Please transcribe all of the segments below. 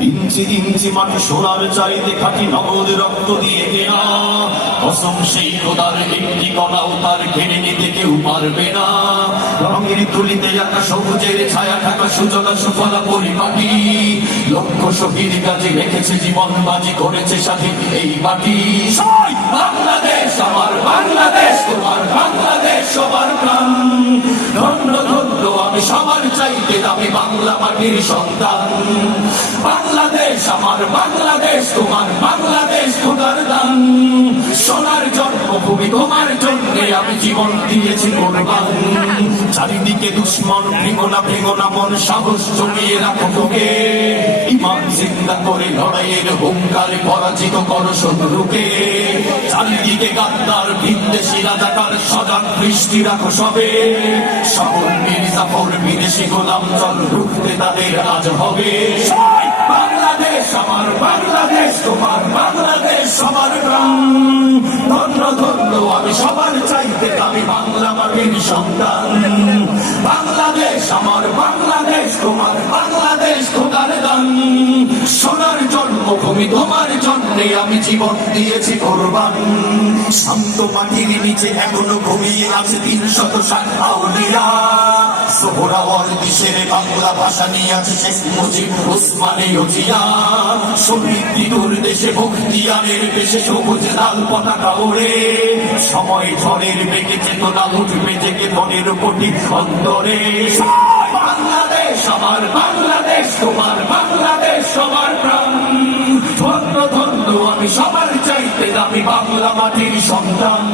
ইঞ্চি ইঞ্চি মাটি সোনার চাইতে খাটি নগদ রক্ত দিয়ে কেনা কসম সেই খোদার একটি কণাও তার কেড়ে নিতে কেউ পারবে না। রঙের তুলিতে আঁকা সবুজের ছায়া ঢাকা সুজলা সুফলা পরিপাটি, লক্ষ শহীদ গাজী রেখেছে জীবন বাজি করেছে স্বাধীন এই মাটি। বাংলাদেশ আমার বাংলাদেশ, তোমার বাংলাদেশ সবার প্রাণ। ধন্য ধন্য আমি সবার চাইতে দামি বাংলা মাটির সন্তান। বাংলাদেশ আমার বাংলাদেশ, তোমার বাংলাদেশ খোদার দান। সোনার জন্মভূমি তোমার জন্য আমি জীবন দিয়েছি কোরবান। চারিদিকে দুশ্মন ভেঙো না মন, সাহস জমিয়ে রাখো তোকে। ইমান জিন্দা করে লড়াইয়ের হুঙ্কারে পরাজিত করো শত্রুকে। চারিদিকে গাদ্দার বিদ্বেষী রাজাকার সজাগ দৃষ্টি রাখো সবে। সকল মির্জাফর বিদেশি গোলাম চল রুখতে তাদের আজ হবে। বাংলাদেশ আমার বাংলাদেশ, তোমার বাংলাদেশ সবার প্রাণ। ধন্য ধন্য আমি সবার চাইতে আমি বাংলা মাটির সন্তান। বাংলাদেশ আমার বাংলাদেশ, তোমার বাংলাদেশ খোদার দান। সোনার জন্মভূমি তোমার জন্যে আমি জীবন দিয়েছি কোরবান। শান্ত মাটির নিচে এখনো ঘুমিয়ে আছে ৩৬০ আউলিয়া। সোহরাওয়ার্দী দেশের বাংলা ভাষা নিয়ে আছে শেখ মুজিব ওসমানী জিয়া। সমৃদ্ধি দূর দেশে বখতিয়ারের বেশে সবুজ লাল পতাকা ওড়ে। সময় ঝড়ের বেগে চেতনা উঠবে জেগে মনের কোটি অন্তরে। বাংলাদেশ আমার বাংলাদেশ, তোমার বাংলাদেশ সবার প্রাণ। ধন্য ধন্য আমি সবার চাইতে দামি বাংলা মাটির সন্তান।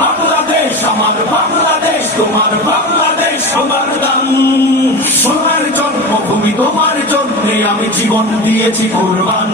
বাংলাদেশ আমার বাংলাদেশ, তোমার বাংলাদেশ সবার দান। সোনার জন্মভূমি তোমার জন্যে আমি জীবন দিয়েছি কোরবান।